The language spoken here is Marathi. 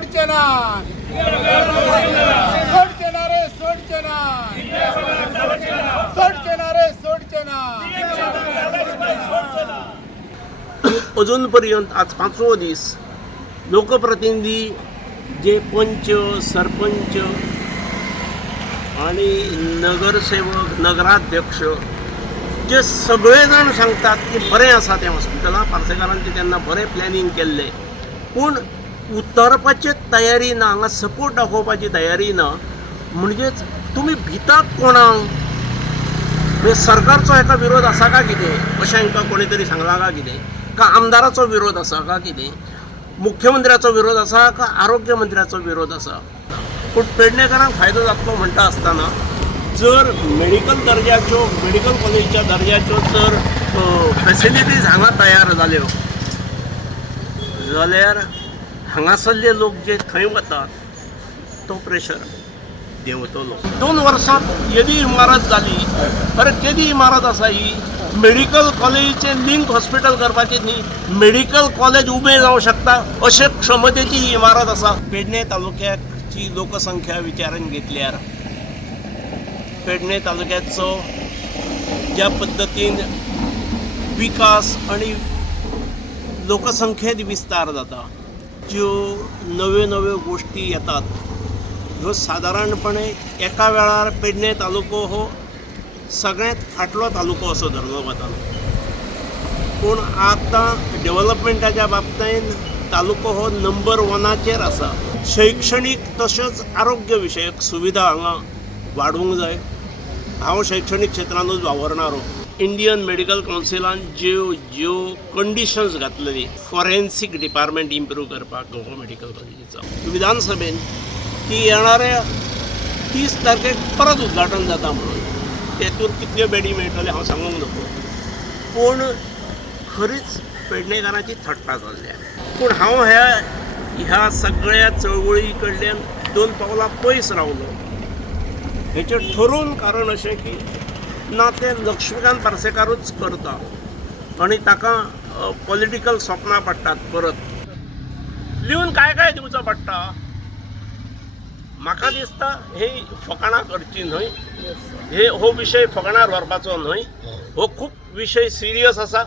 सोडचे ना सोडचे ना रे सोडचे ना सोडचे ना रे सोडचे ना. अजूनपर्यंत आज 5वो दीस लोकप्रतिनिधी जे पंच सरपंच आणि नगरसेवक नगराध्यक्ष जे सगळे जाण सांगतात की बरें आसा तें हॉस्पिटला पार्सेकारांचे तेन्ना बरें प्लॅनिंग केल्लें पूण उतरपाची तयारी ना हांगा सपोर्ट दाखोवपाची तयारी ना. म्हणजेच तुमी भितात कोणाक म्हणजे सरकारचो हेका विरोध आसा का कितें अशें हांकां कोणी तरी सांगलां का कितें का आमदाराचो विरोध आसा का कितें मुख्यमंत्र्याचो विरोध आसा का आरोग्य मंत्र्याचो विरोध आसा. पूण पेडणेकारांक फायदो जातलो म्हणटा आसतना जर मेडिकल कॉलेजच्या दर्जाच्यो जर फॅसिलिटीज हांगा तयार जाल्यो जाल्यार हांगासरले लोक जे थंय वतात तो प्रेशर देंवतलो. 2 वर्सांत येदी इमारत जाली. अरे केदी इमारत आसा ही मेडिकल कॉलेजीचे लिंक हॉस्पिटल करपाचें न्ही मेडिकल कॉलेज उबें जावंक शकता अशे क्षमतेची ही इमारत आसा. पेडणे तालुक्याची लोकसंख्या विचारान घेतल्यार पेडणे तालुक्याचो ज्या पद्दतीन विकास आणि लोकसंख्येत विस्तार जाता ज्यो नव्यो गोष्टी येतात ह्यो सादारणपणे एका वेळार पेडणे तालुको हो सगळ्यांत फाटलो तालुको असो धरलो वतालो. पूण आतां डेव्हलपमेंटाच्या बाबतींत तालुको हो नंबर 1चेर आसा. शैक्षणीक तशेंच आरोग्य विशयक सुविधा हांगा वाडूंक जाय. हांव शैक्षणीक क्षेत्रांतूच वावरणारो. इंडियन मेडिकल कावन्सिलान ज्यो कंडिशन्स घातलेली फॉरेन्सीक डिपार्टमेंट इम्प्रूव करपाक गोवा मेडिकल कॉलेजीचो विधानसभेन ती येणाऱ्या 30 तारखेक परत उद्घाटन जाता म्हणून तेतून कितल्यो बेडी मेळटल्यो हांव सांगूंक नको. पूण खरीच पेडणेकारांची थट्टा जाल्ल्या. पूण हांव ह्या सगळ्या चळवळी कडल्यान 2 पावलां पयस रावलो. हेचें ठरून कारण अशें की ना ते लक्ष्मीकांत पार्सेकारूच करता आनी ताका पॉलिटिकल स्वप्नां पडटात परत लिहून काय दिवचो पडटा. म्हाका दिसता हे फकाणां करची न्हय हो विशय फकाणार व्हरपाचो न्हय. हो खूब विशय सिरियस आसा